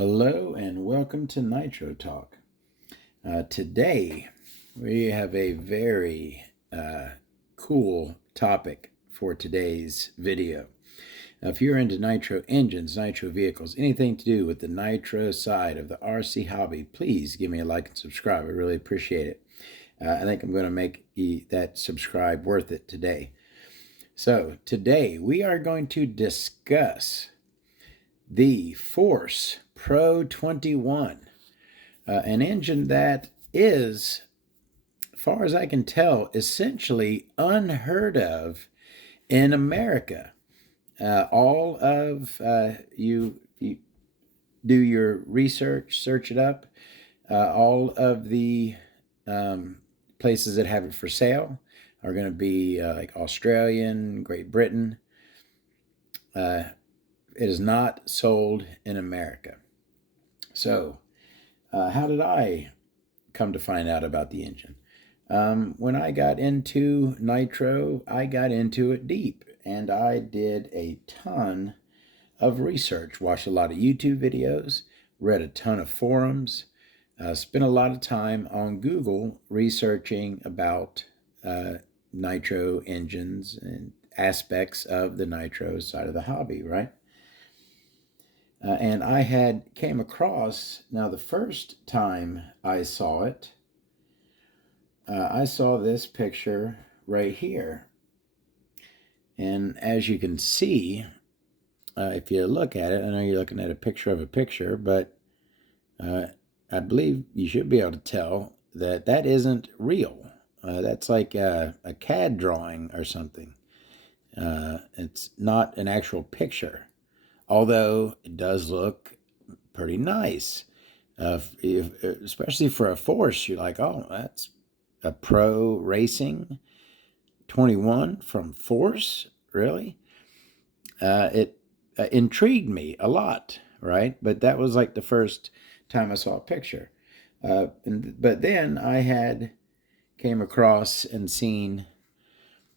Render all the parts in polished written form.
Hello and welcome to Nitro Talk. Today we have a very cool topic for today's video. If you're into nitro engines, nitro vehicles, anything to do with the nitro side of the RC hobby, please give me a like and subscribe. I really appreciate it. I think I'm going to make that subscribe worth it today. So today we are going to discuss the Force Pro 21, an engine that is, as far as I can tell, essentially unheard of in America. All of you do your research, search it up. All of the places that have it for sale are going to be like Australian, Great Britain. It is not sold in America. So, how did I come to find out about the engine? When I got into Nitro, I got into it deep, and I did a ton of research, watched a lot of YouTube videos, read a ton of forums, spent a lot of time on Google researching about Nitro engines and aspects of the Nitro side of the hobby, right? And I had came across, now the first time I saw it, I saw this picture right here. And as you can see, if you look at it, I know you're looking at a picture of a picture, but I believe you should be able to tell that that isn't real. That's like a CAD drawing or something. It's not an actual picture. Although it does look pretty nice, especially for a Force. You're like, oh, that's a Pro Racing 21 from Force, really? It intrigued me a lot, right? But that was like the first time I saw a picture. But then I came across and seen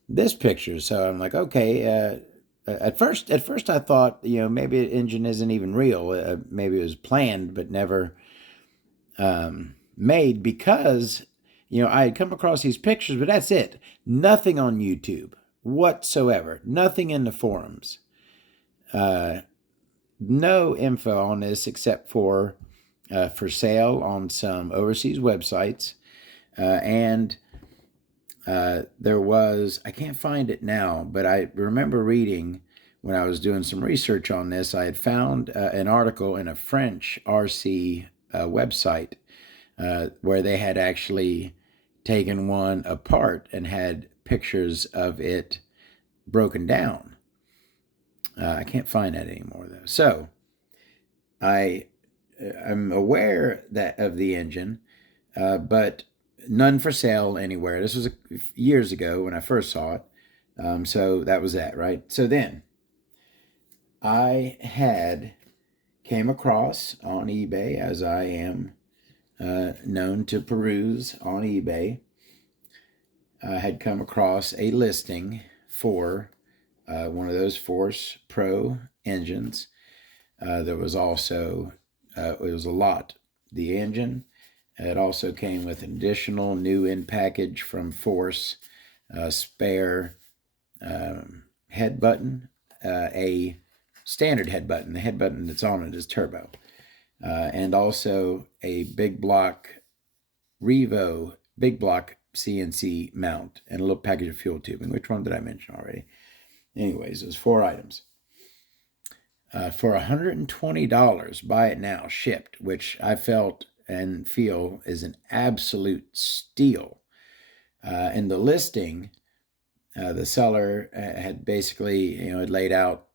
this picture, so I'm like, okay. At first I thought, maybe the engine isn't even real. Maybe it was planned but never made, because, I had come across these pictures, but that's it. Nothing on YouTube whatsoever. Nothing in the forums. No info on this except for sale on some overseas websites. And there was, I can't find it now, but I remember reading when I was doing some research on this, I had found an article in a French RC website where they had actually taken one apart and had pictures of it broken down. I can't find that anymore though. So I'm aware of the engine, but none for sale anywhere. This was years ago when I first saw it. So that was that, right? So then I came across on eBay, as I am known to peruse on eBay. I had come across a listing for one of those Force Pro engines. There was also, it was a lot. The engine, it also came with an additional new in package from Force, spare head button, a standard head button. The head button that's on it is turbo, and also a big block Revo big block CNC mount and a little package of fuel tubing. Which one did I mention already? Anyways, it was 4 items. For $120, buy it now, shipped, which I felt and feel is an absolute steal. In the listing, the seller had basically, had laid out,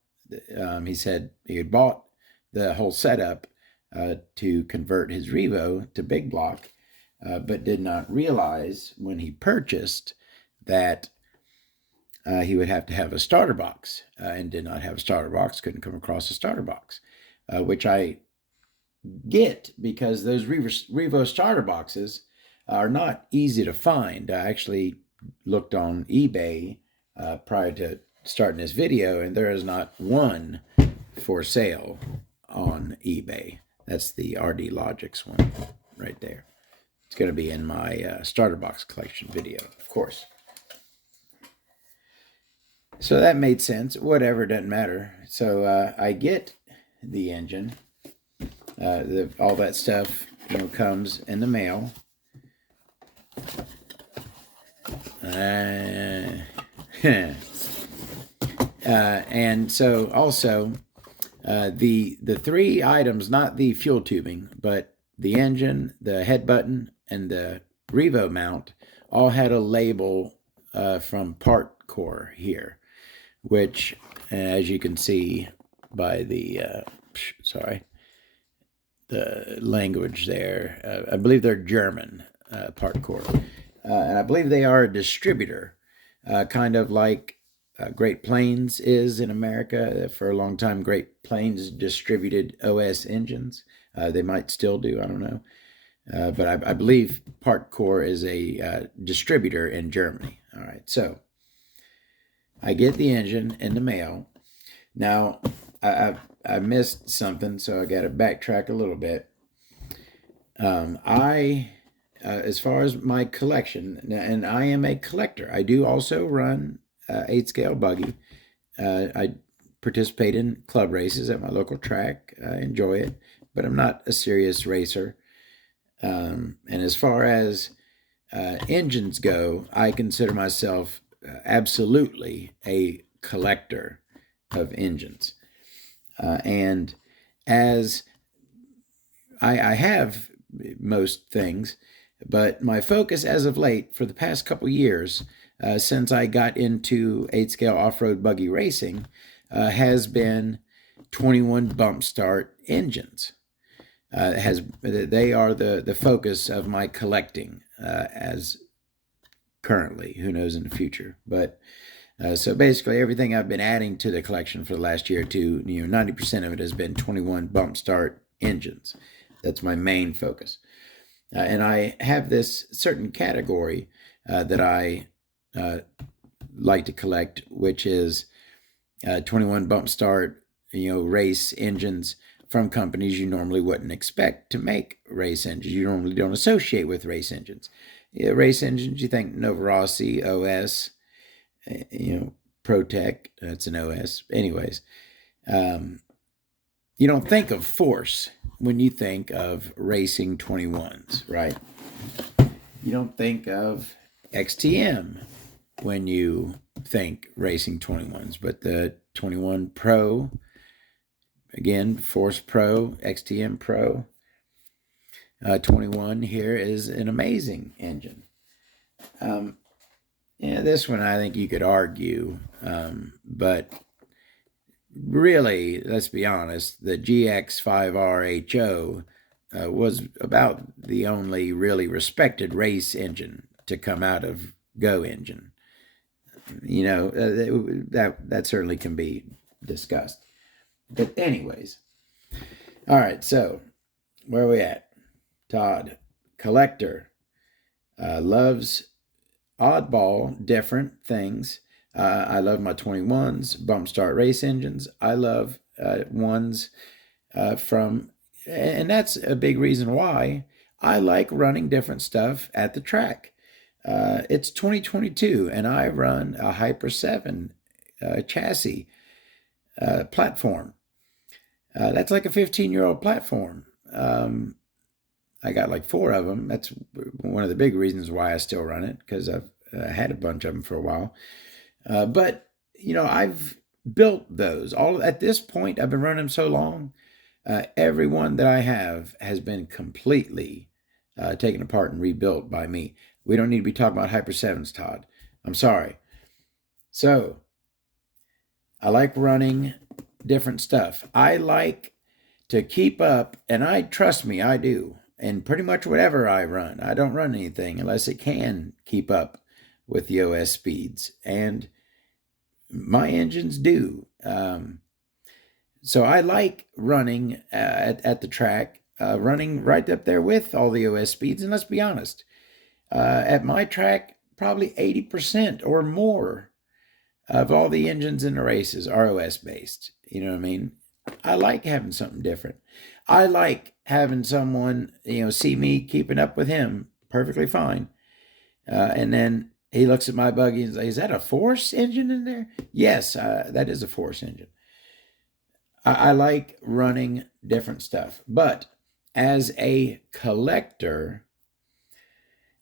he said he had bought the whole setup to convert his Revo to big block, but did not realize when he purchased that he would have to have a starter box, and did not have a starter box, couldn't come across a starter box, which I get, because those Revo starter boxes are not easy to find. I actually looked on eBay prior to starting this video, and there is not one for sale on eBay. That's the RD Logics one right there. It's going to be in my starter box collection video, of course. So that made sense. Whatever, doesn't matter. So I get the engine. All that stuff, comes in the mail. And so also the three items, not the fuel tubing, but the engine, the head button, and the Revo mount, all had a label from PartCore here, which, as you can see by the the language there, I believe they're German, PartCore, and I believe they are a distributor, kind of like Great Plains is in America. For a long time, Great Plains distributed OS engines. They might still do, I don't know. But I believe PartCore is a distributor in Germany. All right, so I get the engine in the mail. Now, I missed something, so I got to backtrack a little bit. As far as my collection, and I am a collector, I do also run 8-scale buggy. I participate in club races at my local track. I enjoy it, but I'm not a serious racer. And as far as engines go, I consider myself absolutely a collector of engines. And as I have most things, but my focus as of late for the past couple years, since I got into 8-scale off-road buggy racing, has been 21 bump start engines. They are the focus of my collecting as currently. Who knows in the future? But so basically, everything I've been adding to the collection for the last year or two, 90% of it has been 21 bump start engines. That's my main focus. And I have this certain category that I like to collect, which is 21 bump start, race engines from companies you normally wouldn't expect to make race engines. You normally don't associate with race engines. Race engines, you think Novorossi, OS, ProTech, that's an OS. Anyways, you don't think of force when you think of racing 21s, right? You don't think of XTM when you think racing 21s, but the 21 Pro, again, Force Pro, XTM Pro, 21 here is an amazing engine. This one I think you could argue, but really, let's be honest, the GX5R HO was about the only really respected race engine to come out of Go Engine. That certainly can be discussed. But anyways, all right, so where are we at? Todd, collector, loves oddball, different things. I love my 21s, bump start race engines. I love ones from, and that's a big reason why I like running different stuff at the track. It's 2022, and I run a Hyper 7 chassis platform. That's like a 15-year-old platform. I got like 4 of them. That's one of the big reasons why I still run it, because I've had a bunch of them for a while. But, I've built those. All at this point, I've been running them so long. Every one that I have has been completely taken apart and rebuilt by me. We don't need to be talking about Hyper 7s, Todd. I'm sorry. So, I like running different stuff. I like to keep up, and trust me, I do. And pretty much whatever I run, I don't run anything unless it can keep up with the OS speeds. And my engines do. So I like running at the track, running right up there with all the OS speeds. And let's be honest, at my track, probably 80% or more of all the engines in the races are OS based. You know what I mean? I like having something different. I like having someone, see me keeping up with him perfectly fine. And then he looks at my buggy and says, "Is that a Force engine in there?" Yes, that is a Force engine. I like running different stuff. But as a collector,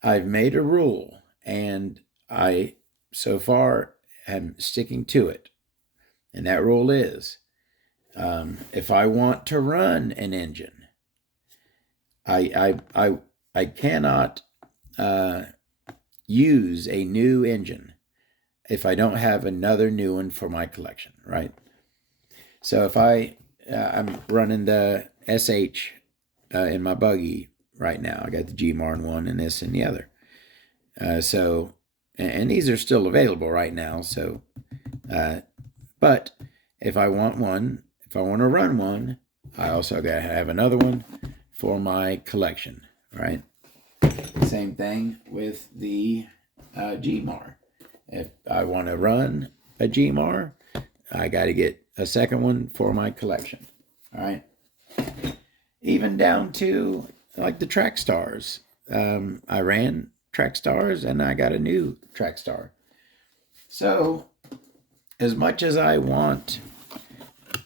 I've made a rule, and I so far am sticking to it. And that rule is, if I want to run an engine, I cannot use a new engine if I don't have another new one for my collection, right? So if I'm running the SH in my buggy right now, I got the G-Mar in one and this and the other. And these are still available right now. So, but if I want to run one, I also got to have another one for my collection, right? Same thing with the G-Mar. If I want to run a G-Mar, I got to get a second one for my collection, all right? Even down to like the Track Stars. I ran Track Stars and I got a new Track Star. So as much as I want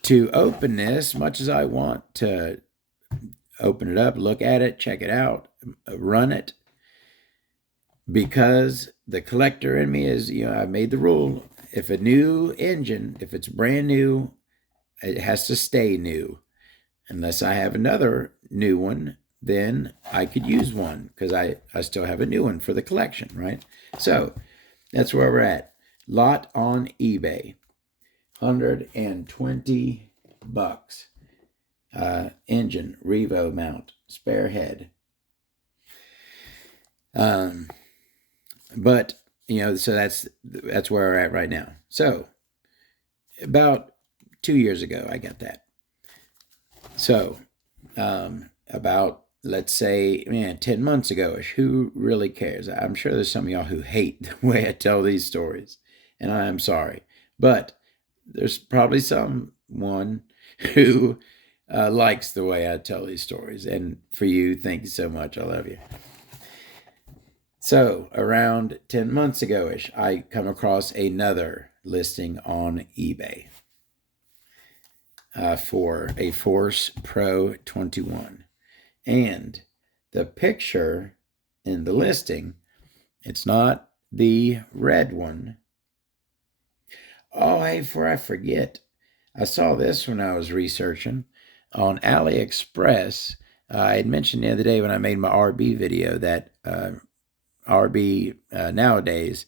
to open this, much as I want to open it up, look at it, check it out, run it, because the collector in me is, I made the rule, if a new engine, if it's brand new, it has to stay new. Unless I have another new one, then I could use one because I still have a new one for the collection, right? So that's where we're at. Lot on eBay, $120. Engine, Revo mount, spare head. But so that's where we're at right now. So about 2 years ago, I got that. So about, let's say, 10 months ago-ish, who really cares? I'm sure there's some of y'all who hate the way I tell these stories, and I am sorry. But there's probably someone who likes the way I tell these stories. And for you, thank you so much. I love you. So around 10 months ago-ish, I come across another listing on eBay for a Force Pro 21. And the picture in the listing, it's not the red one. Oh, hey, before I forget, I saw this when I was researching on AliExpress. I had mentioned the other day when I made my RB video that RB nowadays,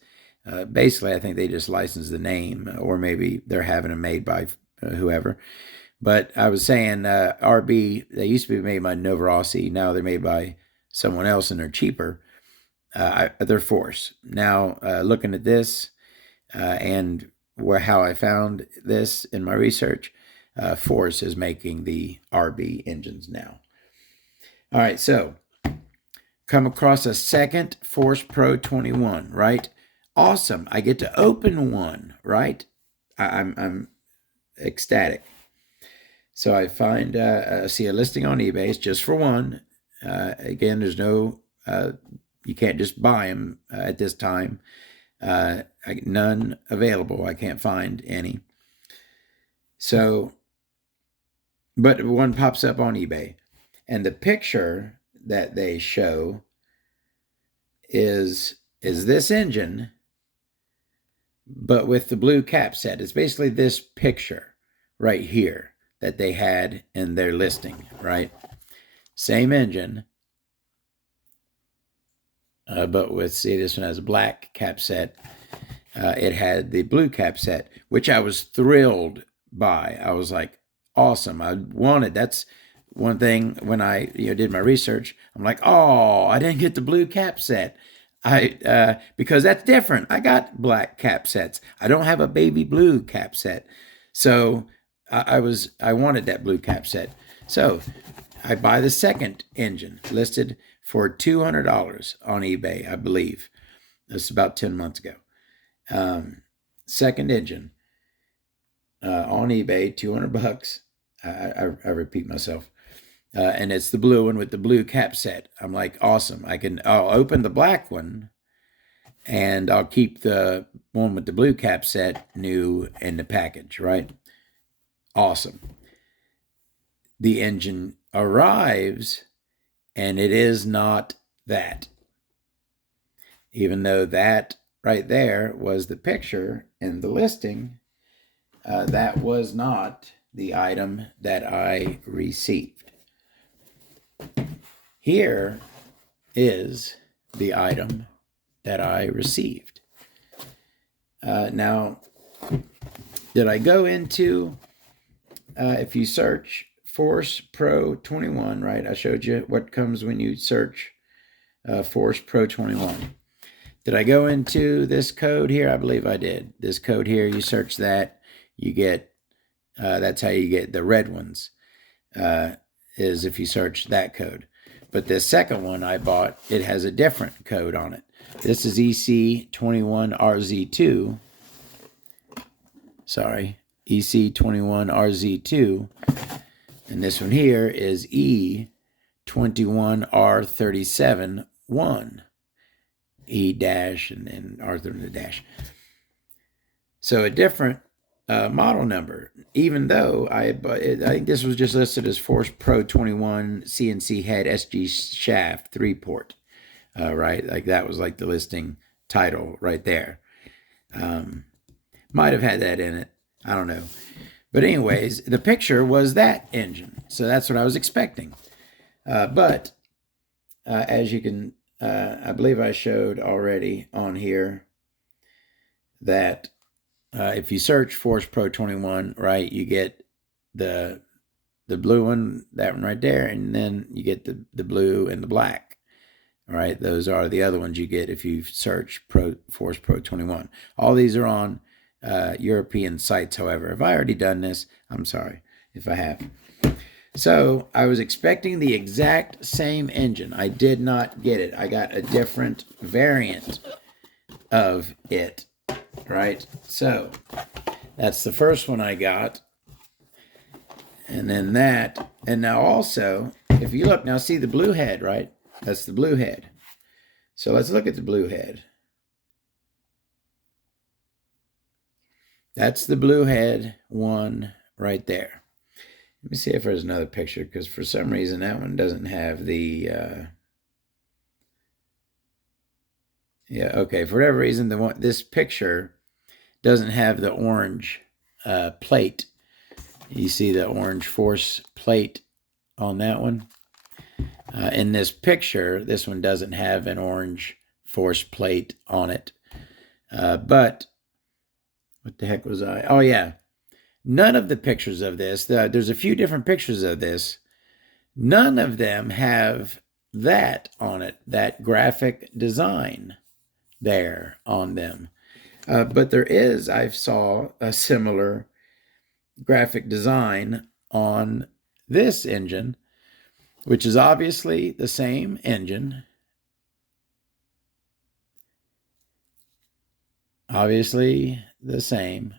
basically I think they just license the name, or maybe they're having them made by whoever. But I was saying RB, they used to be made by Novarossi. Now they're made by someone else and they're cheaper. They're Force. Now looking at this and how I found this in my research, Force is making the RB engines now. All right, so come across a second Force Pro 21, right? Awesome. I get to open one, right? I'm ecstatic. So I find, see a listing on eBay. It's just for one. Again, there's no, you can't just buy them at this time. None available. I can't find any. So, but one pops up on eBay. And the picture that they show is this engine, but with the blue cap set. It's basically this picture right here that they had in their listing, right? Same engine, but with, see, this one has a black cap set. It had the blue cap set, which I was thrilled by. I was like, awesome. I wanted, that's one thing when I did my research. I'm like, oh, I didn't get the blue cap set. Because that's different. I got black cap sets. I don't have a baby blue cap set. So I wanted that blue cap set. So I buy the second engine, listed for $200 on eBay, I believe. This is about 10 months ago. Second engine on eBay, $200. I repeat myself. And it's the blue one with the blue cap set. I'm like, awesome. I'll open the black one and I'll keep the one with the blue cap set new in the package, right? Awesome. The engine arrives and it is not that. Even though that right there was the picture in the listing, that was not the item that I received. Here is the item that I received. Now, did I go into, if you search Force Pro 21, right? I showed you what comes when you search Force Pro 21. Did I go into this code here? I believe I did. This code here, you search that, you get, that's how you get the red ones, is if you search that code. But the second one I bought, it has a different code on it. This is EC-21RZ2. Sorry, EC-21RZ2. And this one here is E-21R37-1. E dash and then R in the dash. So a different model number, even though I think this was just listed as Force Pro 21 CNC head SG shaft 3-port, right? Like that was like the listing title right there. Might have had that in it. I don't know. But anyways, the picture was that engine. So that's what I was expecting. But as you can, I believe I showed already on here that if you search Force Pro 21, right, you get the blue one, that one right there, and then you get the blue and the black. All right, those are the other ones you get if you search Force Pro 21. All these are on European sites, however. Have I already done this? I'm sorry if I have. So I was expecting the exact same engine. I did not get it. I got a different variant of it, right? So that's the first one I got. And then that. And now also, if you look, now see the blue head, right? That's the blue head. So let's look at the blue head. That's the blue head one right there. Let me see if there's another picture, because for some reason that one doesn't have the, yeah, okay, for whatever reason, this picture doesn't have the orange plate. You see the orange Force plate on that one? In this picture, this one doesn't have an orange Force plate on it. But, what the heck was I? Oh, yeah. None of the pictures of this, there's a few different pictures of this. None of them have that on it, that graphic design there on them. But there is, I saw a similar graphic design on this engine, which is obviously the same engine. Obviously the same.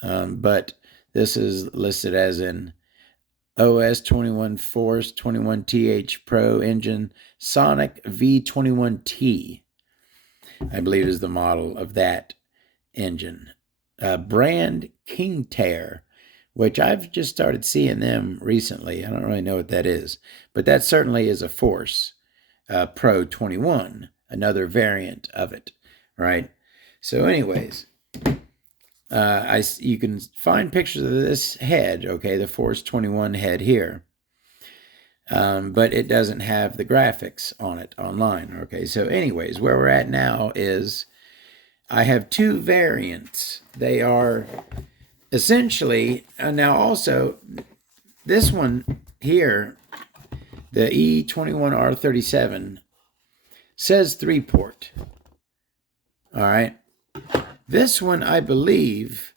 But this is listed as an OS 21 Force 21TH Pro engine Sonic V21T, I believe is the model of that engine. Brand King Tear, which I've just started seeing them recently. I don't really know what that is, but that certainly is a Force Pro 21, another variant of it, right? So anyways, you can find pictures of this head, okay, the Force 21 head here, but it doesn't have the graphics on it online, okay? So anyways, where we're at now is I have two variants. They are essentially, now also, this one here, the E-21R37, says 3-port, all right? This one, I believe,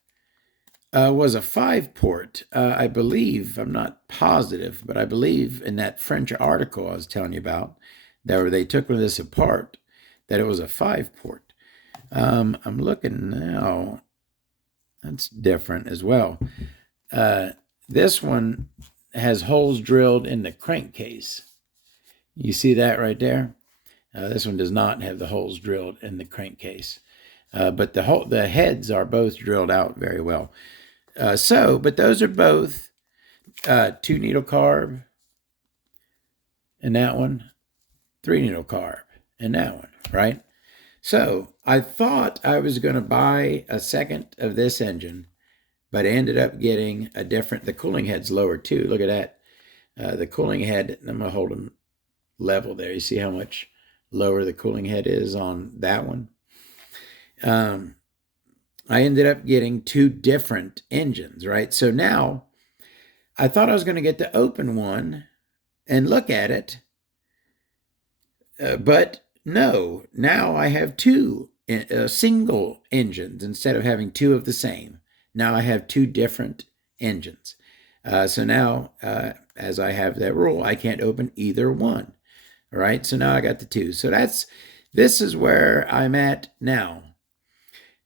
was a 5-port. I believe, I'm not positive, but I believe in that French article I was telling you about, where they took this apart, that it was a 5-port. I'm looking now. That's different as well. This one has holes drilled in the crankcase. You see that right there? This one does not have the holes drilled in the crankcase. But the heads are both drilled out very well. But those are both 2 needle carb, and that one 3 needle carb, and that one, right? So I thought I was going to buy a second of this engine, but I ended up getting a different. The cooling head's lower too. Look at that. The cooling head, I'm going to hold them level there. You see how much lower the cooling head is on that one? I ended up getting 2 different engines, right? So now I thought I was going to get to open one and look at it. But no, now I have 2 single engines instead of having 2 of the same. Now I have 2 different engines. So now, as I have that rule, I can't open either one. All right, so now I got the 2. So this is where I'm at now.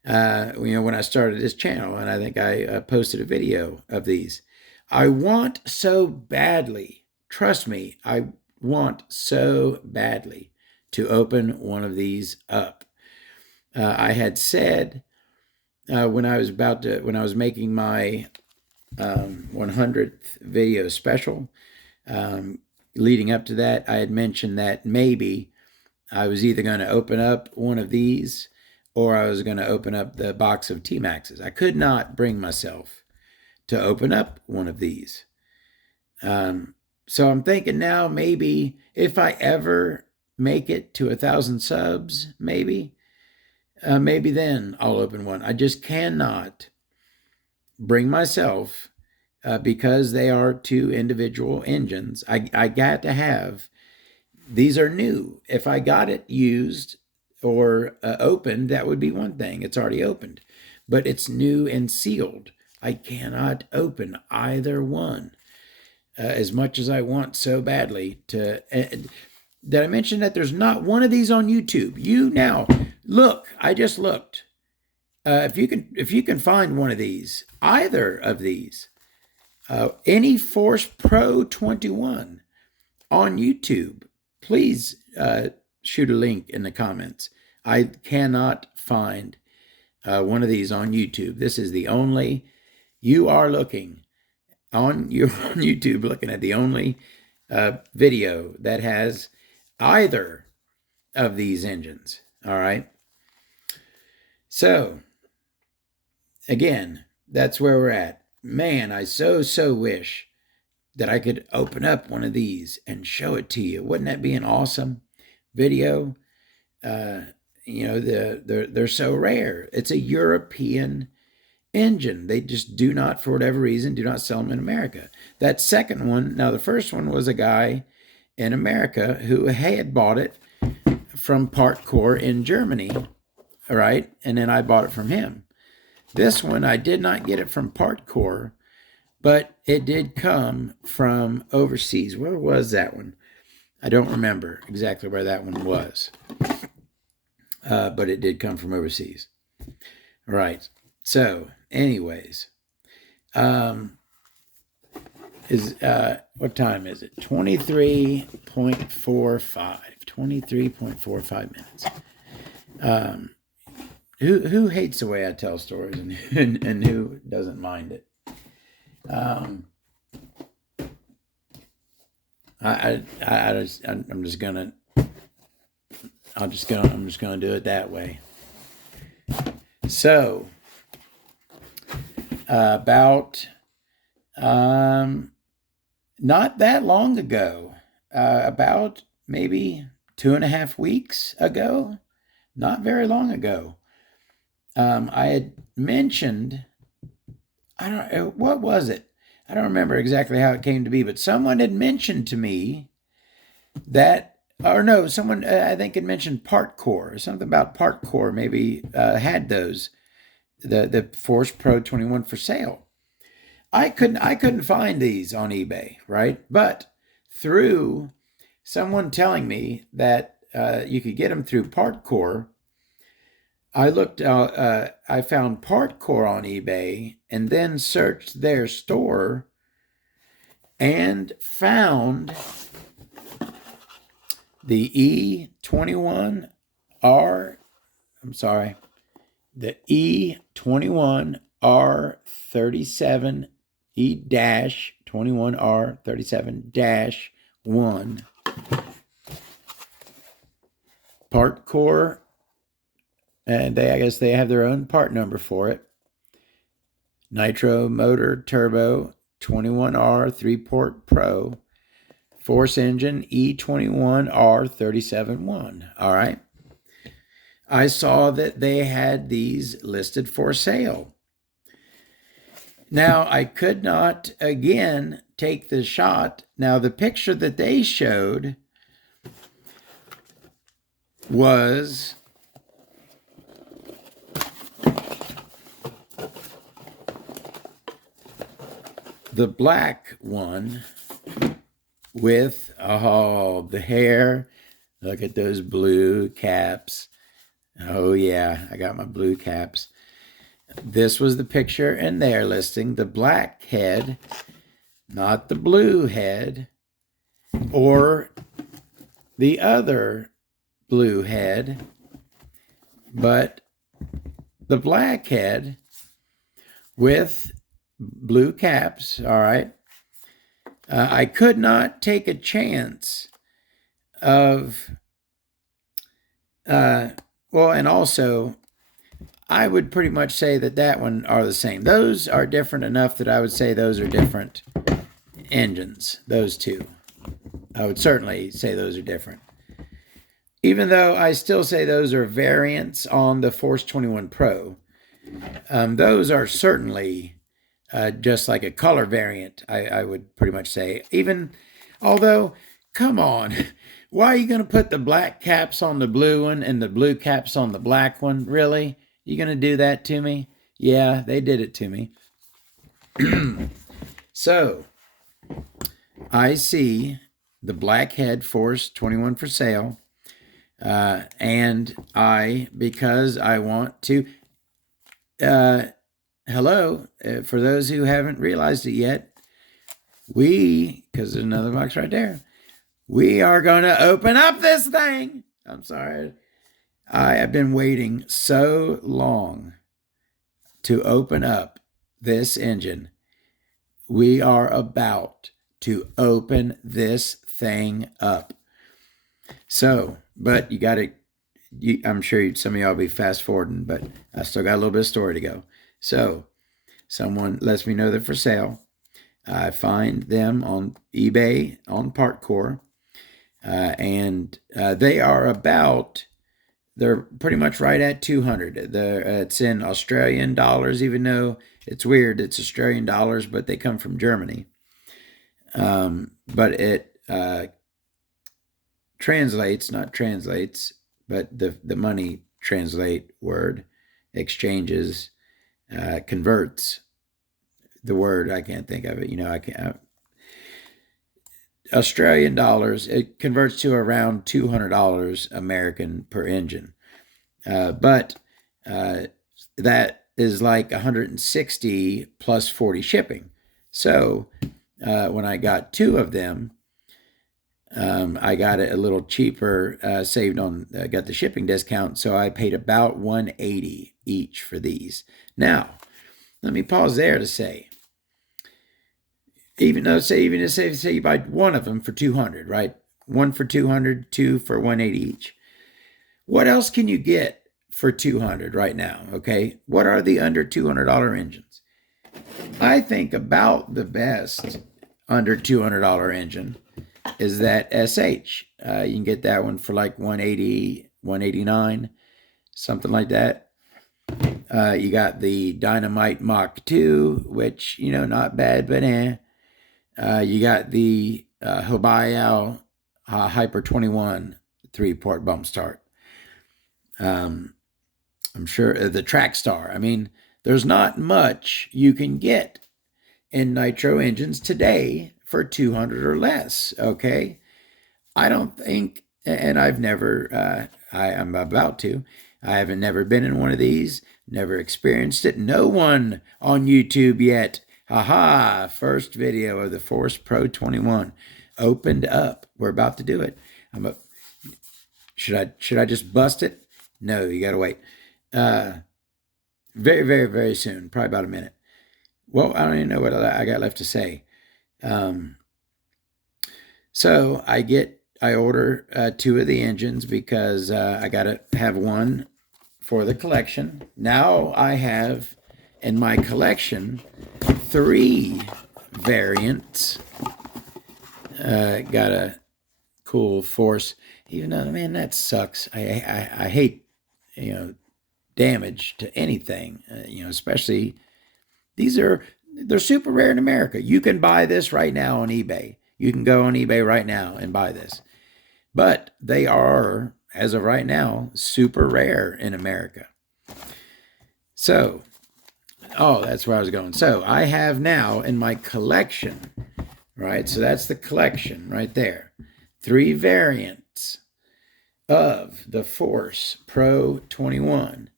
When I started this channel, and I think I posted a video of these. I want so badly, trust me, I want so badly to open one of these up. I had said when I was making my 100th video special, leading up to that, I had mentioned that maybe I was either going to open up one of these or I was going to open up the box of T-Maxes. I could not bring myself to open up one of these. So I'm thinking now, maybe if I ever make it to 1,000 subs, maybe then I'll open one. I just cannot bring myself, because they are 2 individual engines. I got to have, these are new. If I got it used or opened, that would be one thing. It's already opened, but it's new and sealed. I cannot open either one, as much as I want so badly to. Did I mention that there's not one of these on YouTube? You now look. I just looked. If you can find one of these, either of these, any Force Pro 21 on YouTube, please shoot a link in the comments. I cannot find one of these on YouTube. This is the only, you are looking on YouTube, looking at the only video that has either of these engines. All right. So again, that's where we're at. Man, I so wish that I could open up one of these and show it to you. Wouldn't that be an awesome video? They're so rare. It's a European engine. They just do not, for whatever reason, do not sell them in America. That second one, now the first one was a guy in America who had bought it from Partcore in Germany, all right? And then I bought it from him. This one, I did not get it from Partcore, but it did come from overseas. Where was that one? I don't remember exactly where that one was, but it did come from overseas. All right. So, anyways, what time is it? 23.45 minutes. Who hates the way I tell stories and who doesn't mind it? I'm just gonna do it that way. So about not that long ago, about maybe 2.5 weeks ago, not very long ago, I had mentioned, what was it? I don't remember exactly how it came to be, but someone had mentioned to me that, or no, someone I think had mentioned Partcore, something about Partcore, maybe had those, the Force Pro 21 for sale. I couldn't find these on eBay, right? But through someone telling me that you could get them through Partcore, I looked out, I found Partcore on eBay and then searched their store and found the the E-21R37 E-21R37-1 part core, and I guess they have their own part number for it. Nitro motor turbo 21R 3-port Pro force engine E-21R37-1. All right. I saw that they had these listed for sale. Now, I could not, again, take the shot. Now, the picture that they showed was the black one with, the hair. Look at those blue caps. Oh, yeah, I got my blue caps. This was the picture in their listing, the black head, not the blue head, or the other blue head, but the black head with blue caps, all right? I could not take a chance of, and also, I would pretty much say that one are the same. Those are different enough that I would say those are different engines, those two. I would certainly say those are different. Even though I still say those are variants on the Force 21 Pro, those are certainly just like a color variant, I would pretty much say. Although, come on, why are you going to put the black caps on the blue one and the blue caps on the black one? Really? You going to do that to me? Yeah, they did it to me. So, I see the Blackhead Force 21 for sale. And because I want to, hello, for those who haven't realized it yet, because there's another box right there, we are going to open up this thing. I'm sorry. I have been waiting so long to open up this engine. We are about to open this thing up. So, but you got to, I'm sure some of y'all will be fast forwarding, but I still got a little bit of story to go. So, someone lets me know they're for sale. I find them on eBay on PartCore, and they are they're pretty much right at 200. It's in Australian dollars, even though it's weird. It's Australian dollars, but they come from Germany. But it not translates, but the money translate word exchanges, converts the word. I can't think of it. I can't. Australian dollars, it converts to around $200 American per engine. But that is like 160 plus 40 shipping. So when I got two of them, I got it a little cheaper, got the shipping discount. So I paid about $180 each for these. Now, let me pause there to say, even if you buy one of them for 200, right? One for 200, two for 180 each. What else can you get for 200 right now? Okay. What are the under $200 engines? I think about the best under $200 engine is that SH. You can get that one for like 180, 189, something like that. You got the Dynamite Mach 2, which, not bad, but you got the Hobayao Hyper 21 3-port bump start. I'm sure the Trackstar. I mean, there's not much you can get in nitro engines today for 200 or less. Okay, I don't think, and I've never. I'm about to. I haven't never been in one of these. Never experienced it. No one on YouTube yet Aha! First video of the Force Pro 21 opened up. We're about to do it. Should I just bust it? No, you gotta wait. Very, very, very soon. Probably about a minute. Well, I don't even know what I got left to say. So I order 2 of the engines because I gotta have one for the collection. Now I have in my collection 3 variants. Got a cool Force. Even though, man, that sucks. I hate, damage to anything. Especially they're super rare in America. You can buy this right now on eBay. You can go on eBay right now and buy this. But they are, as of right now, super rare in America. So, that's where I was going. So I have now in my collection, right? So that's the collection right there. 3 variants of the Force Pro 21.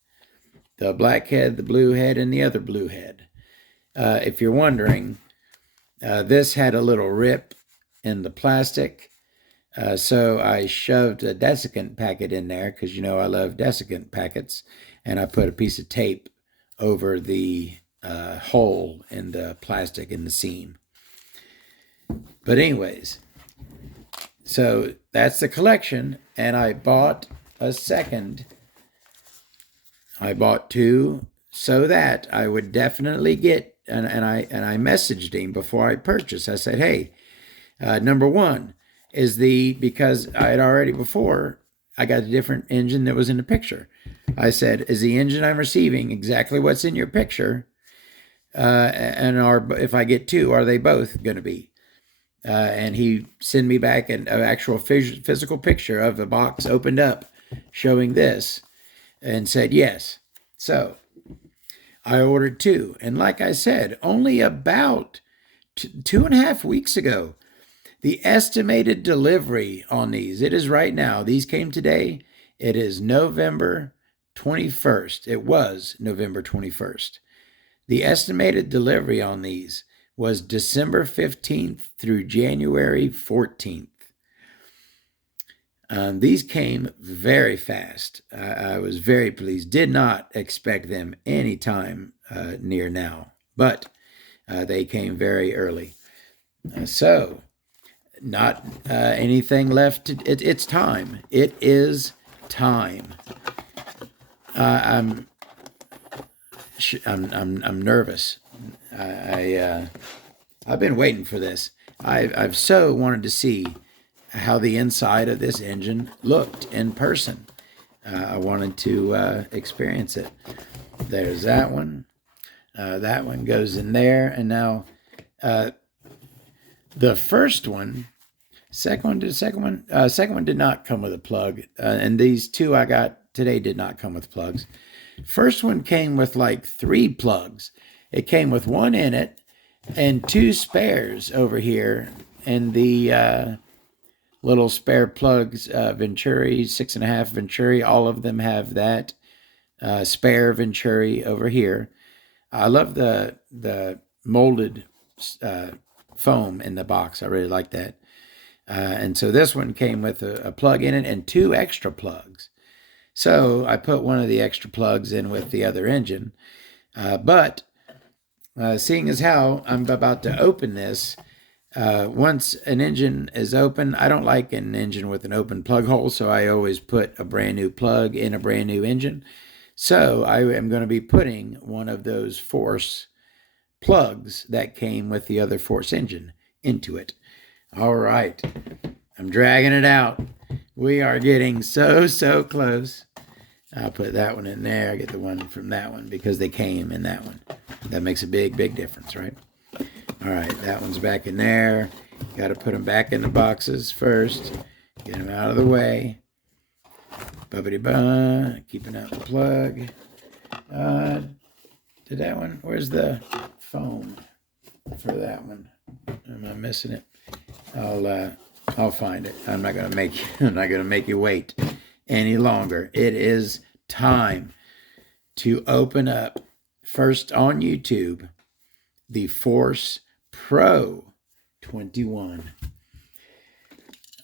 The black head, the blue head, and the other blue head. If you're wondering, this had a little rip in the plastic. So I shoved a desiccant packet in there because I love desiccant packets. And I put a piece of tape over the hole in the plastic in the seam. But anyways, so that's the collection. And I bought a second. I bought 2 so that I would definitely get, and I messaged him before I purchased. I said, hey, number 1 is because I had already before, I got a different engine that was in the picture. I said, is the engine I'm receiving exactly what's in your picture? And if I get 2, are they both going to be? And he sent me back an actual physical picture of the box opened up showing this and said yes. So I ordered 2. And like I said, only about 2.5 weeks ago, the estimated delivery on these, it is right now. These came today. It is November 21st. It was November 21st. The estimated delivery on these was December 15th through January 14th. These came very fast. I was very pleased. Did not expect them anytime near now, but they came very early. So not anything left. It's time. It is time. I'm nervous. I've been waiting for this. I've so wanted to see how the inside of this engine looked in person. I wanted to experience it. There's that one. That one goes in there, and now the first one, second one did not come with a plug, and these 2 I got today did not come with plugs. First one came with like 3 plugs. It came with 1 in it and 2 spares over here, and the little spare plugs, Venturi 6.5 Venturi. All of them have that spare Venturi over here. I love the molded foam in the box. I really like that. And so this one came with a plug in it and 2 extra plugs. So I put one of the extra plugs in with the other engine. But seeing as how I'm about to open this, once an engine is open, I don't like an engine with an open plug hole, so I always put a brand new plug in a brand new engine. So I am going to be putting one of those Force plugs that came with the other Force engine into it. All right. I'm dragging it out. We are getting so close. I'll put that one in there. I get the one from that one because they came in that one. That makes a big difference, right? All right, that one's back in there. Got to put them back in the boxes first. Get them out of the way. Bubbity-ba. Keeping out the plug. Did that one? Where's the foam for that one? Am I missing it? I'll find it. I'm not gonna make you wait any longer. It is time to open up first on YouTube the Force Pro 21.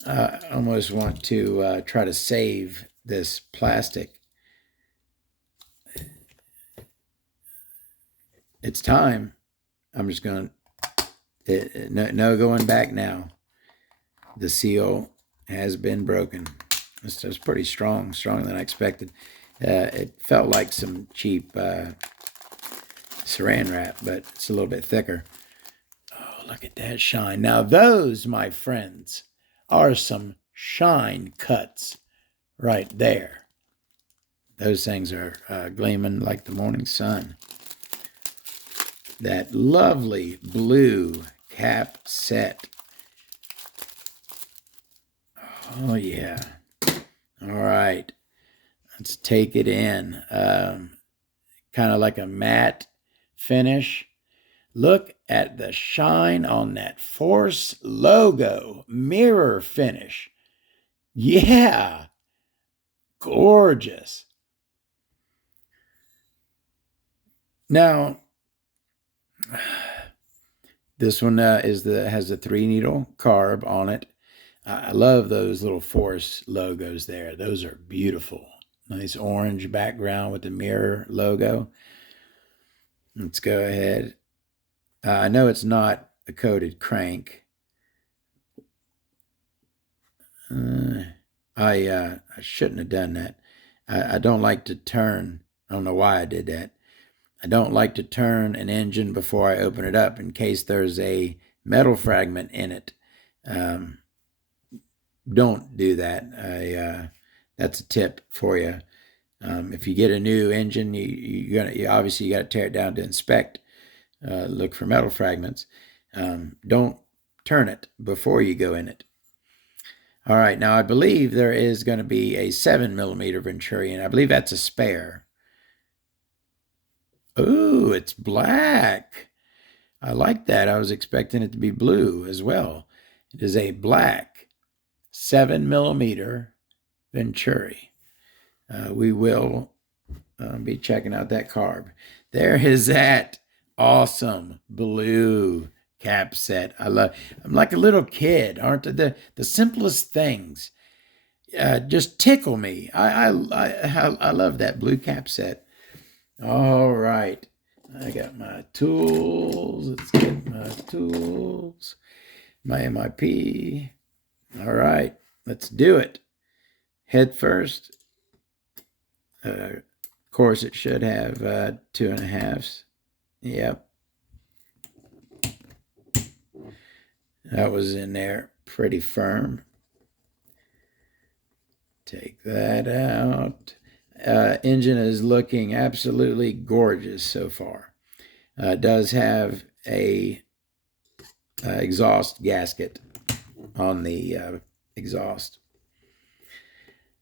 I almost want to try to save this plastic. It's time. I'm just going to, no going back now. The seal has been broken. This was pretty strong, stronger than I expected. It felt like some cheap saran wrap, but it's a little bit thicker. Oh, look at that shine. Now those, my friends, are some shine cuts right there. Those things are gleaming like the morning sun. That lovely blue cap set. Oh, yeah. All right. Let's take it in. Kind of like a matte finish. Look at the shine on that Force logo. Mirror finish. Yeah. Gorgeous. Now, this one has a 3-needle carb on it. I love those little Force logos there. Those are beautiful. Nice orange background with the mirror logo. Let's go ahead. I know it's not a coated crank. I shouldn't have done that. I don't like to turn. I don't know why I did that. I don't like to turn an engine before I open it up in case there's a metal fragment in it. Don't do that. That's a tip for you. If you get a new engine, you obviously got to tear it down to inspect. Look for metal fragments. Don't turn it before you go in it. All right, now I believe there is going to be a 7mm Venturion. I believe that's a spare. Ooh, it's black. I like that. I was expecting it to be blue as well. It is a black 7mm Venturi. We will be checking out that carb. There is that awesome blue cap set. I'm like a little kid, aren't the simplest things just tickle me. I love that blue cap set. All right, I got my tools. Let's get my tools, my MIP. All right, let's do it. Head first. Of course, it should have 2.5s. Yep. That was in there pretty firm. Take that out. Engine is looking absolutely gorgeous so far. Does have a exhaust gasket on the exhaust.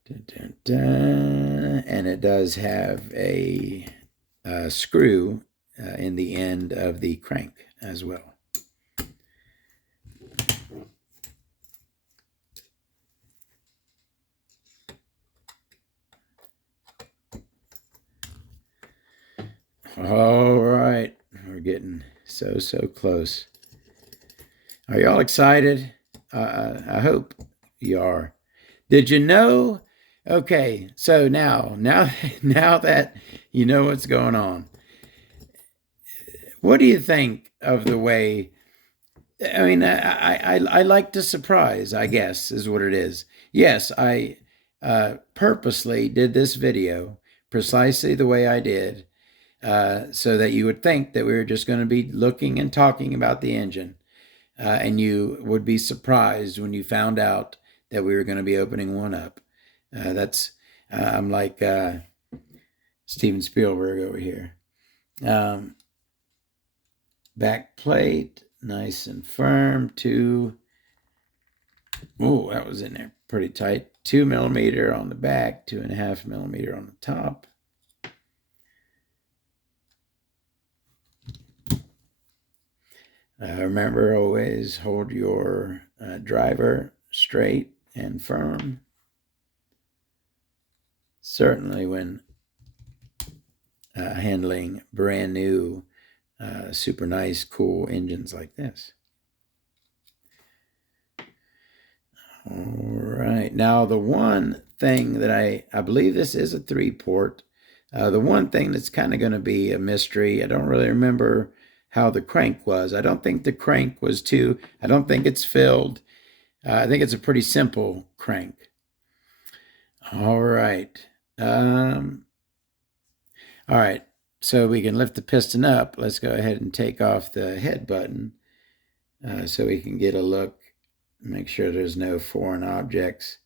Dun, dun, dun. And it does have a screw in the end of the crank as well. All right, we're getting so close. Are y'all excited? I hope you are. Did you know? Okay, so now that you know what's going on, what do you think of the way? I mean, I like to surprise, I guess, is what it is. Yes, I purposely did this video precisely the way I did, so that you would think that we were just going to be looking and talking about the engine, and you would be surprised when you found out that we were going to be opening one up. I'm like Steven Spielberg over here. Back plate, nice and firm. That was in there pretty tight. 2mm on the back, 2.5mm on the top. Remember, always hold your driver straight and firm. Certainly when handling brand new super nice, cool engines like this. All right. Now, the one thing that I believe this is a 3-port. The one thing that's kind of going to be a mystery, I don't really remember how the crank was. I don't think the crank was too, I don't think it's filled. I think it's a pretty simple crank. All right. All right. So we can lift the piston up. Let's go ahead and take off the head button so we can get a look. Make sure there's no foreign objects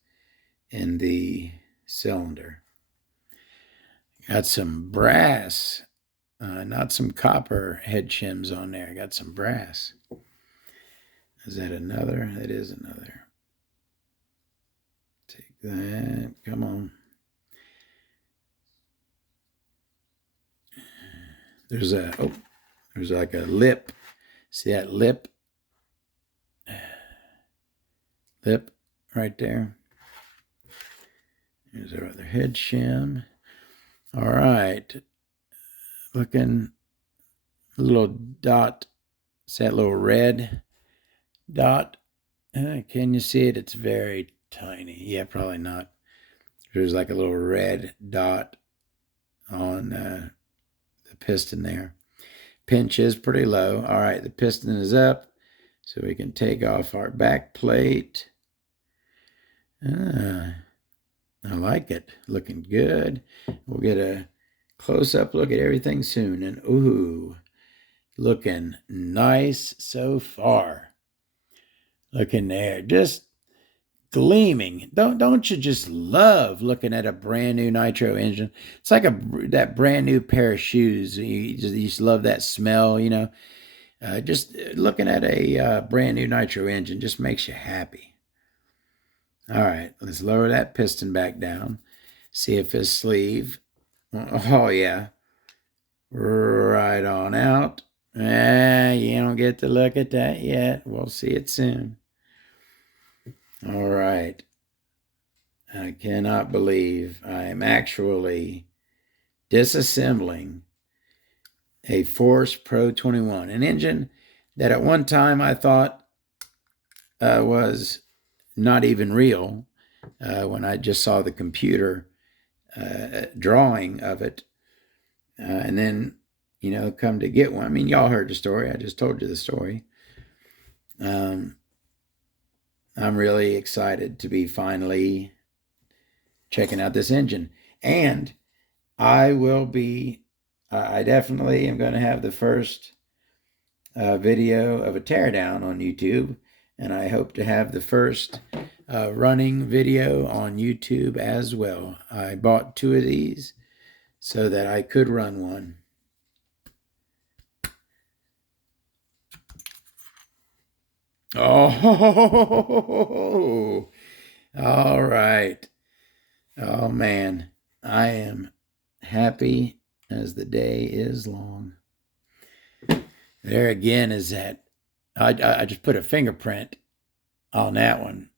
in the cylinder. Got some brass, not some copper head shims on there. Got some brass. Is that another? That is another. Take that. Come on. There's like a lip. See that lip? Lip right there. Here's our other head shim. All right. Looking a little dot. It's that little red dot. Can you see it? It's very tiny. Yeah, probably not. There's like a little red dot on the piston there. Pinch is pretty low. All right, the piston is up, so we can take off our back plate. I like it. Looking good. We'll get a close-up look at everything soon. And ooh, looking nice so far. Looking there, just gleaming. Don't you just love looking at a brand new Nitro engine? It's like that brand new pair of shoes. You just love that smell, you know. Just looking at a brand new Nitro engine just makes you happy. All right, let's lower that piston back down. See if his sleeve, oh yeah, right on out. You don't get to look at that yet. We'll see it soon. All right. I cannot believe I am actually disassembling a Force Pro 21, an engine that at one time I thought was not even real when I just saw the computer drawing of it. And then, you know, come to get one. I mean, y'all heard the story. I just told you the story. I'm really excited to be finally checking out this engine. And I definitely am going to have the first video of a teardown on YouTube. And I hope to have the first running video on YouTube as well. I bought 2 of these so that I could run one. Oh, all right. Oh, man. I am happy as the day is long. There again is that. I just put a fingerprint on that one.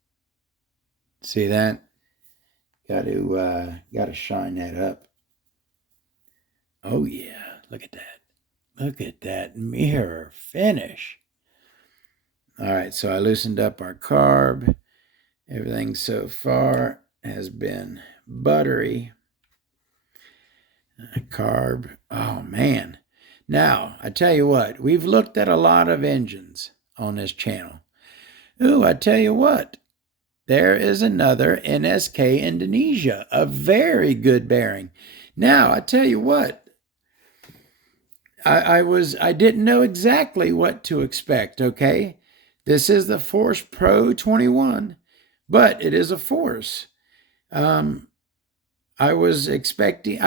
See that? Got to shine that up. Oh yeah, look at that. Look at that mirror finish. All right, so I loosened up our carb. Everything so far has been buttery. Carb. Oh man. Now, I tell you what, we've looked at a lot of engines on this channel. Ooh, I tell you what, there is another NSK Indonesia, a very good bearing. Now, I tell you what, I didn't know exactly what to expect, okay? This is the Force Pro 21, but it is a Force. I was expecting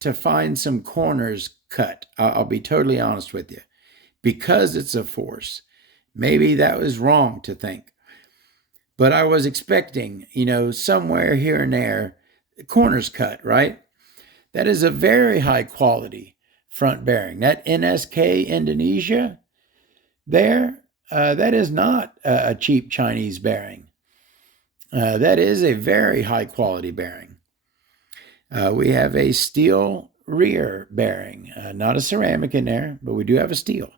to find some corners cut. I'll be totally honest with you. Because it's a Force. Maybe that was wrong to think. But I was expecting, you know, somewhere here and there, corners cut, right? That is a very high quality front bearing. That NSK Indonesia there, that is not a cheap Chinese bearing. That is a very high quality bearing. We have a steel rear bearing. Not a ceramic in there, but we do have a steel.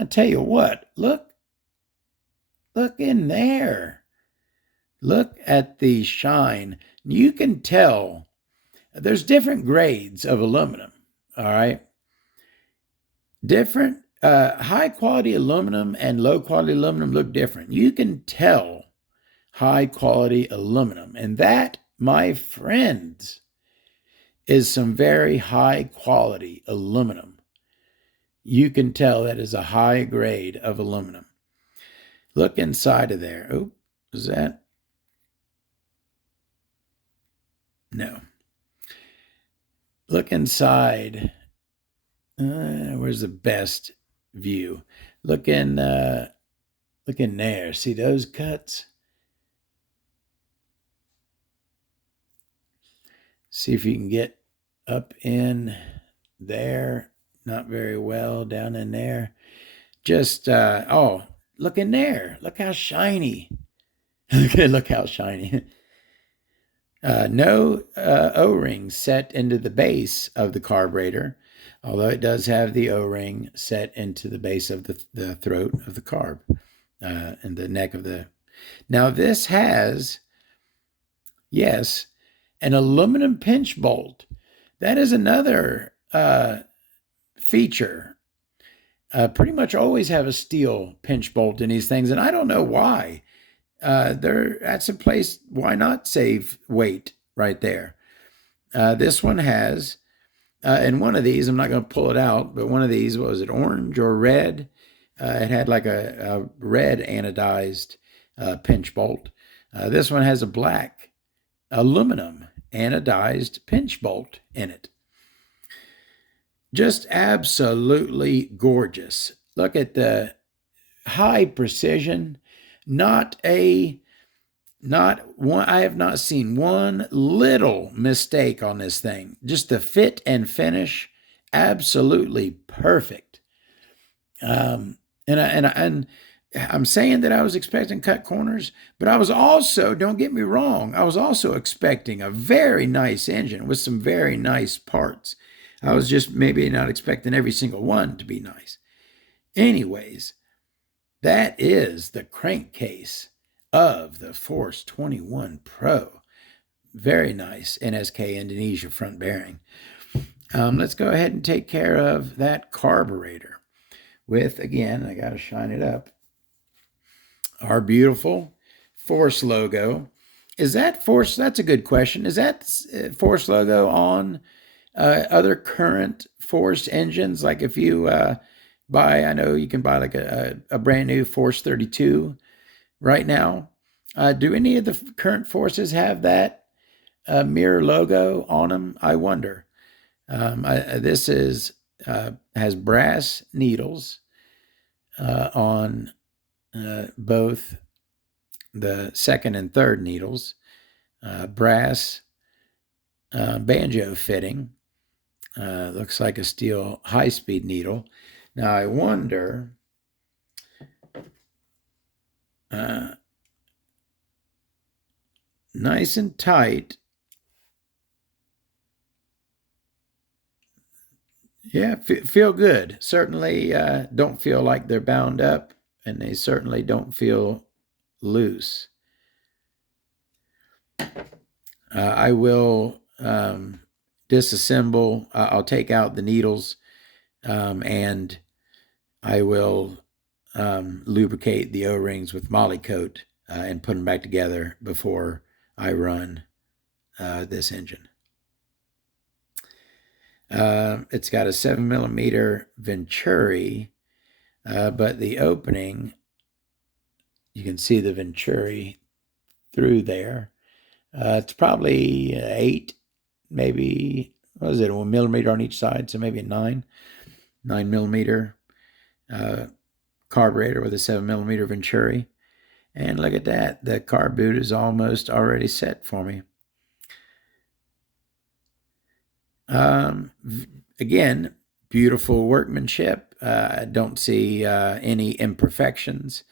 I tell you what, look in there. Look at the shine. You can tell there's different grades of aluminum, all right? Different high quality aluminum and low quality aluminum look different. You can tell high quality aluminum. And that, my friends, is some very high quality aluminum. You can tell that is a high grade of aluminum. Look inside of there. Oh, is that? No. Look inside. Where's the best view? Look in there. See those cuts? See if you can get up in there. Not very well down in there. Just, oh, look in there. Look how shiny. Look how shiny. No O-ring set into the base of the carburetor, although it does have the O-ring set into the base of the throat of the carb and the neck of the... Now this has, yes, an aluminum pinch bolt. That is another feature. Pretty much always have a steel pinch bolt in these things, and I don't know why. That's a place, why not save weight right there? This one has, and one of these, I'm not going to pull it out, but one of these, was it orange or red? It had like a red anodized pinch bolt. This one has a black aluminum anodized pinch bolt in it. Just absolutely gorgeous. Look at the high precision. Not one. I have not seen one little mistake on this thing. Just the fit and finish, absolutely perfect. And I'm saying that I was expecting cut corners, but I was also, don't get me wrong, I was also expecting a very nice engine with some very nice parts. I was just maybe not expecting every single one to be nice. Anyways, that is the crankcase of the Force 21 Pro. Very nice NSK Indonesia front bearing. Let's go ahead and take care of that carburetor with, again, I got to shine it up, our beautiful Force logo. Is that Force? That's a good question. Is that Force logo on other current Force engines? Like if you buy, I know you can buy like a brand new Force 32 right now. Do any of the current Forces have that mirror logo on them? I wonder. This has brass needles on both the second and third needles, brass banjo fitting. Looks like a steel high-speed needle. Now I wonder, nice and tight. Yeah, feel good. Certainly don't feel like they're bound up, and they certainly don't feel loose. I will disassemble. I'll take out the needles, and I will lubricate the O-rings with Moly Coat and put them back together before I run this engine. It's got a 7mm Venturi, but the opening, you can see the Venturi through there. It's probably 8, maybe, what is it, 1mm on each side, so maybe a 9mm carburetor with a 7mm Venturi. And look at that, the carb boot is almost already set for me. Again, beautiful workmanship. I don't see any imperfections.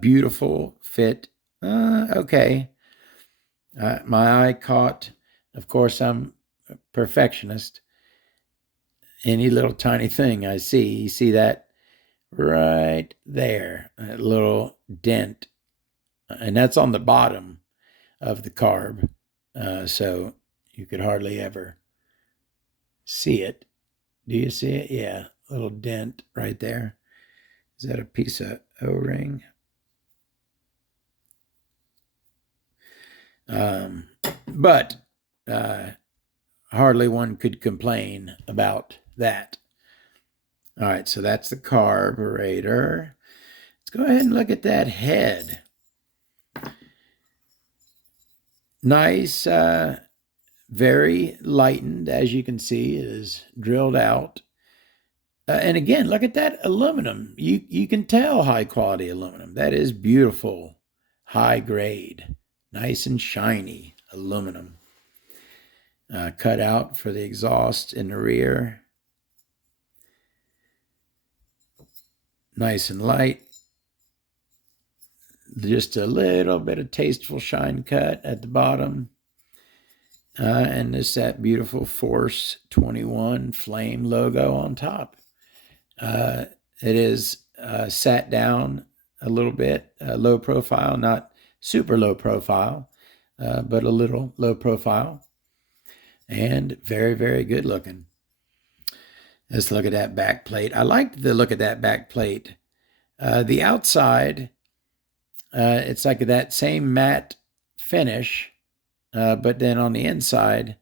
Beautiful fit. Okay. My eye caught, of course, I'm a perfectionist. any little tiny thing I see. You see that right there, that little dent, and that's on the bottom of the carb, so you could hardly ever see it. Do you see it? Yeah, little dent right there. Is that a piece of O-ring? But hardly one could complain about that. All right, so that's the carburetor. Let's go ahead and look at that head. Nice, very lightened, as you can see. It is drilled out. And again, look at that aluminum. You can tell high quality aluminum. That is beautiful, high grade, nice and shiny aluminum. Cut out for the exhaust in the rear. Nice and light. Just a little bit of tasteful shine cut at the bottom. And it's that beautiful Force 21 flame logo on top. It is sat down a little bit, low profile, not super low profile, but a little low profile, and very, very good looking. Let's look at that back plate. I like the look of that back plate. The outside, it's like that same matte finish, but then on the inside,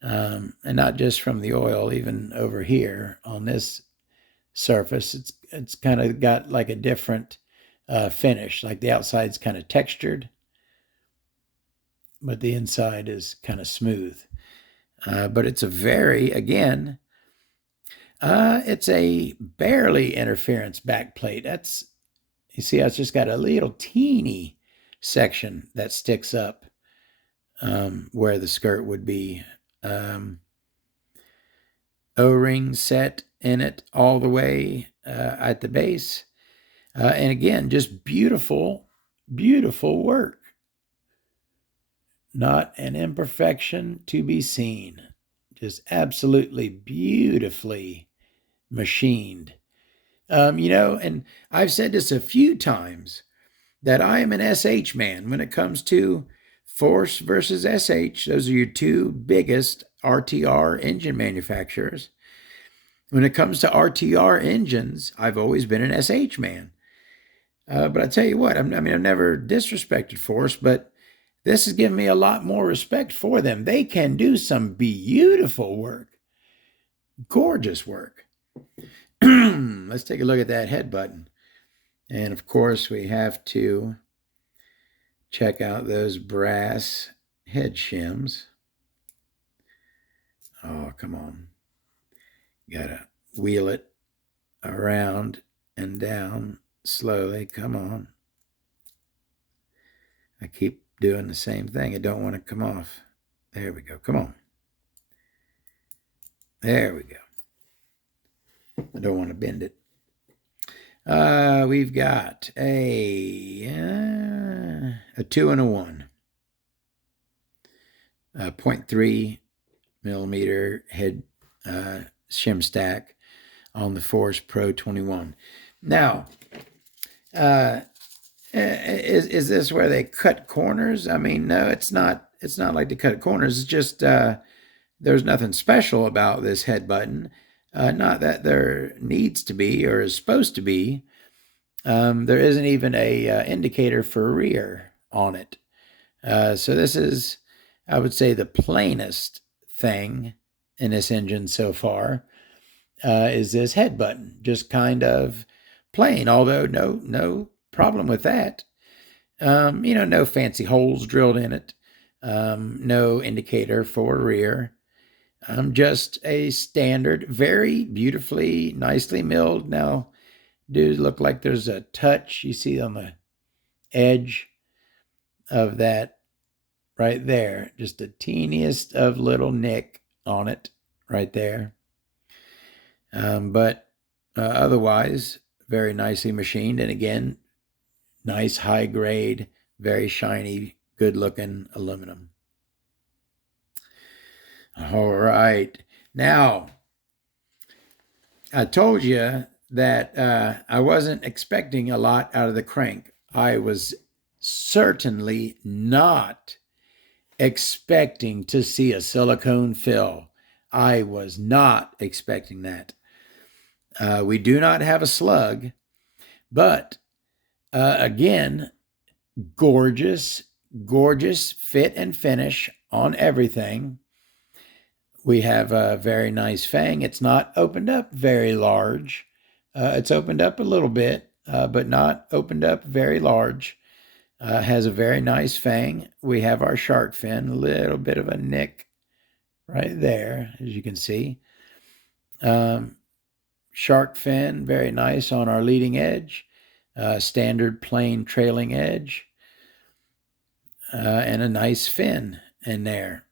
and not just from the oil, even over here on this surface, it's kind of got like a different finish. Like the outside's kind of textured, but the inside is kind of smooth. But it's a very, again, it's a barely interference back plate. That's, you see how it's just got a little teeny section that sticks up where the skirt would be. O-ring set in it all the way at the base. And again, just beautiful, beautiful work. Not an imperfection to be seen. Just absolutely beautifully machined. And I've said this a few times, that I am an SH man when it comes to Force versus SH. Those are your two biggest RTR engine manufacturers. When it comes to RTR engines, I've always been an SH man. But I tell you what, I've never disrespected Force, but this has given me a lot more respect for them. They can do some beautiful work, gorgeous work. Let's take a look at that head button. And of course, we have to check out those brass head shims. Oh, come on. You gotta wheel it around and down slowly. Come on. I keep doing the same thing. I don't want to come off. There we go. Come on. There we go. I don't want to bend it. We've got a 2 and a 1. 0.3 millimeter head shim stack on the Force Pro 21. Now, is this where they cut corners? I mean, no, it's not. It's not like they cut corners. It's just there's nothing special about this head button. Not that there needs to be or is supposed to be. There isn't even a indicator for rear on it. So this is, I would say, the plainest thing in this engine so far is this head button. Just kind of plain, although no problem with that. No fancy holes drilled in it. No indicator for rear. Just a standard, very beautifully, nicely milled. Now, does look like there's a touch you see on the edge of that right there. Just the teeniest of little nick on it right there. But otherwise, very nicely machined. And again, nice high grade, very shiny, good looking aluminum. All right. Now, I told you that I wasn't expecting a lot out of the crank. I was certainly not expecting to see a silicone fill. I was not expecting that. We do not have a slug, but again, gorgeous, gorgeous fit and finish on everything. We have a very nice fang. It's not opened up very large. It's opened up a little bit, but not opened up very large. Has a very nice fang. We have our shark fin, a little bit of a nick right there, as you can see. Shark fin, very nice on our leading edge. Standard plain trailing edge. And a nice fin in there.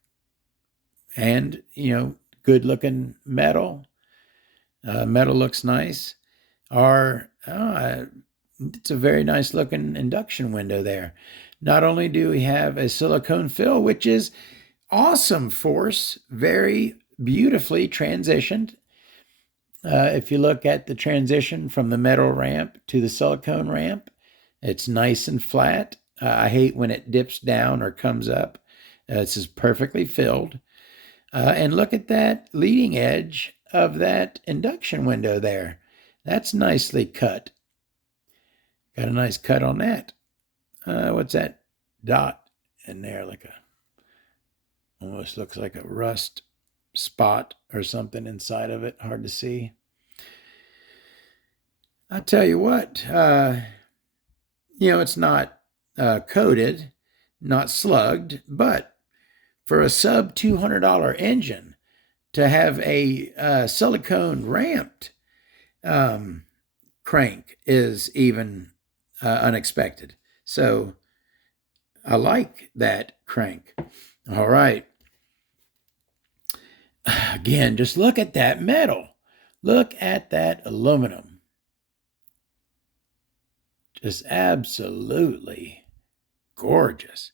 And, good looking metal. Metal looks nice. It's a very nice looking induction window there. Not only do we have a silicone fill, which is awesome force, very beautifully transitioned. If you look at the transition from the metal ramp to the silicone ramp, it's nice and flat. I hate when it dips down or comes up. This is perfectly filled. And look at that leading edge of that induction window there. That's nicely cut. Got a nice cut on that. What's that dot in there? Almost looks like a rust spot or something inside of it. Hard to see. I tell you what, it's not coated, not slugged, but for a sub $200 engine to have a silicone ramped crank is even unexpected. So I like that crank. All right. Again, just look at that metal. Look at that aluminum. Just absolutely gorgeous.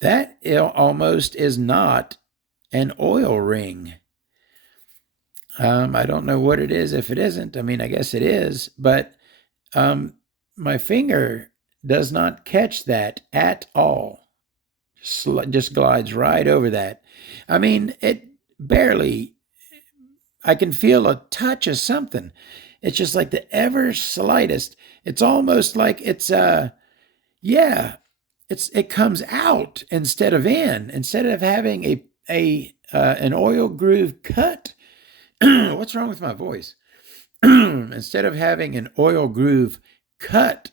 That almost is not an oil ring. I don't know what it is if it isn't. I mean, I guess it is, but my finger does not catch that at all. Just glides right over that. I mean, it barely, I can feel a touch of something. It's just like the ever slightest. It's almost like it comes out instead of in. Instead of having an oil groove cut. What's wrong with my voice? Instead of having an oil groove cut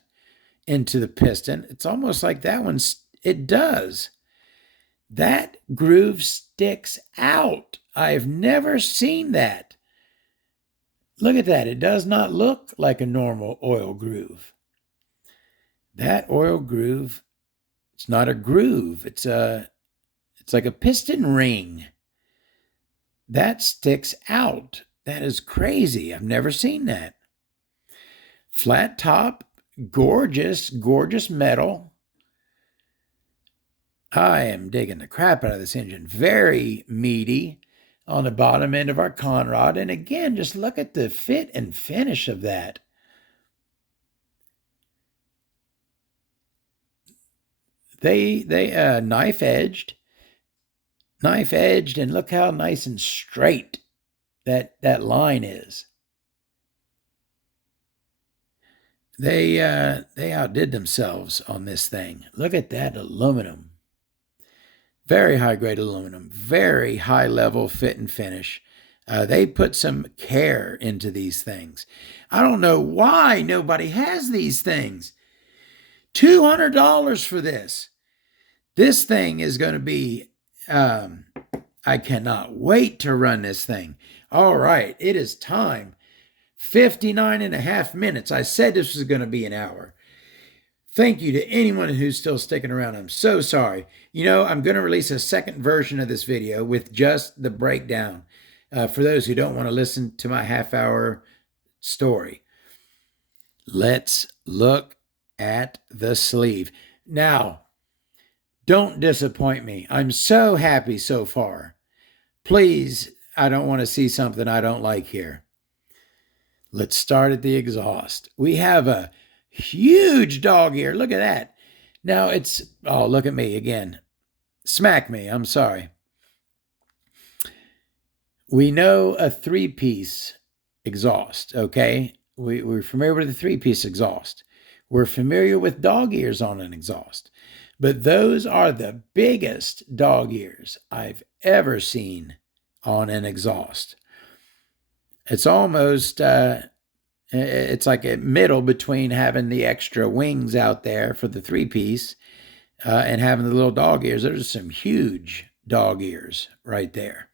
into the piston, it's almost like that one, it does. That groove sticks out. I've never seen that. Look at that. It does not look like a normal oil groove. That oil groove, it's not a groove. It's like a piston ring. That sticks out. That is crazy. I've never seen that. Flat top, gorgeous, gorgeous metal. I am digging the crap out of this engine. Very meaty on the bottom end of our conrod. And again, just look at the fit and finish of that. They knife edged, and look how nice and straight that line is. They outdid themselves on this thing. Look at that aluminum. Very high grade aluminum, very high level fit and finish. They put some care into these things. I don't know why nobody has these things. $200 for this. This thing is going to be, I cannot wait to run this thing. All right, it is time. 59 and a half minutes. I said this was going to be an hour. Thank you to anyone who's still sticking around. I'm so sorry. I'm going to release a second version of this video with just the breakdown for those who don't want to listen to my half-hour story. Let's look at the sleeve. Now, don't disappoint me. I'm so happy so far. Please, I don't want to see something I don't like here. Let's start at the exhaust. We have a huge dog ear. Look at that. Now it's, oh, look at me again. Smack me. I'm sorry. We know a three-piece exhaust, okay? We're familiar with a three-piece exhaust. We're familiar with dog ears on an exhaust. But those are the biggest dog ears I've ever seen on an exhaust. It's almost, it's like a middle between having the extra wings out there for the three-piece and having the little dog ears. There's some huge dog ears right there.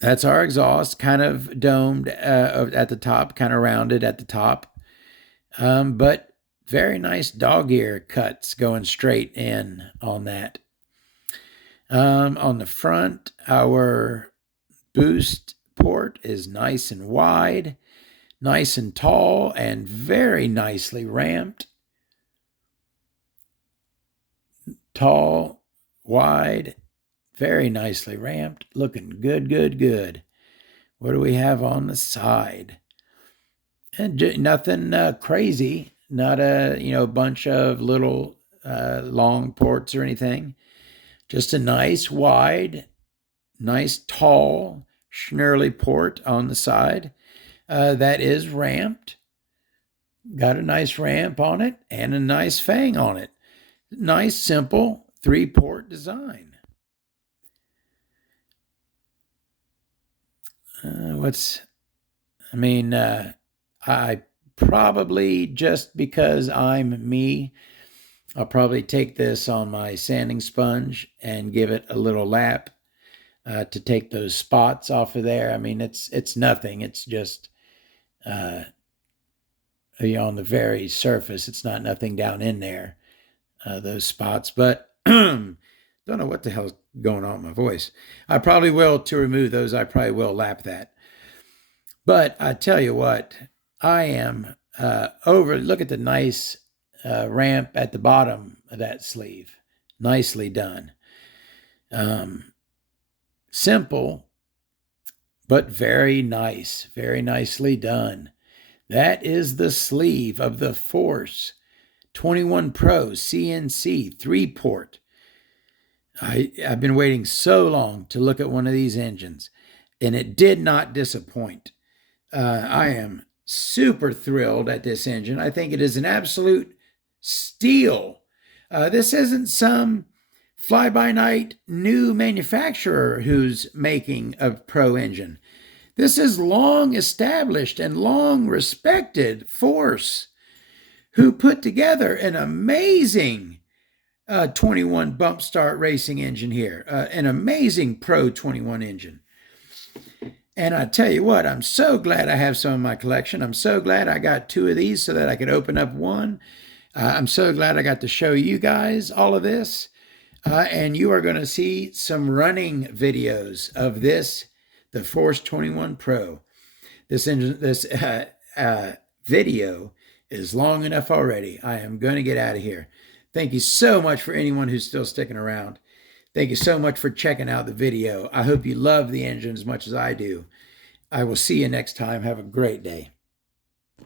That's our exhaust, kind of domed at the top, kind of rounded at the top. But very nice dog ear cuts going straight in on that. On the front, our boost port is nice and wide, nice and tall, and very nicely ramped. Tall, wide, very nicely ramped, looking good, good, good. What do we have on the side? And nothing crazy, not a bunch of little long ports or anything. Just a nice wide, nice tall Schnurly port on the side that is ramped. Got a nice ramp on it and a nice fang on it. Nice, simple 3-port design. I probably, just because I'm me, I'll probably take this on my sanding sponge and give it a little lap to take those spots off of there. I mean, it's nothing. It's just on the very surface. It's not nothing down in there, those spots. But don't know what the hell's going on with my voice. I probably will, to remove those, I probably will lap that. But I tell you what, I am look at the nice ramp at the bottom of that sleeve. Nicely done. Simple, but very nice. Very nicely done. That is the sleeve of the Force 21 Pro CNC 3-port. I've been waiting so long to look at one of these engines, and it did not disappoint. I am super thrilled at this engine. I think it is an absolute steal. This isn't some fly-by-night new manufacturer who's making a pro engine. This is long established and long respected Force, who put together an amazing 21 bump start racing engine here, an amazing Pro 21 engine. And I tell you what, I'm so glad I have some in my collection. I'm so glad I got 2 of these so that I could open up one. I'm so glad I got to show you guys all of this. And you are going to see some running videos of this, the Force 21 Pro. This engine, this video is long enough already. I am going to get out of here. Thank you so much for anyone who's still sticking around. Thank you so much for checking out the video. I hope you love the engine as much as I do. I will see you next time. Have a great day.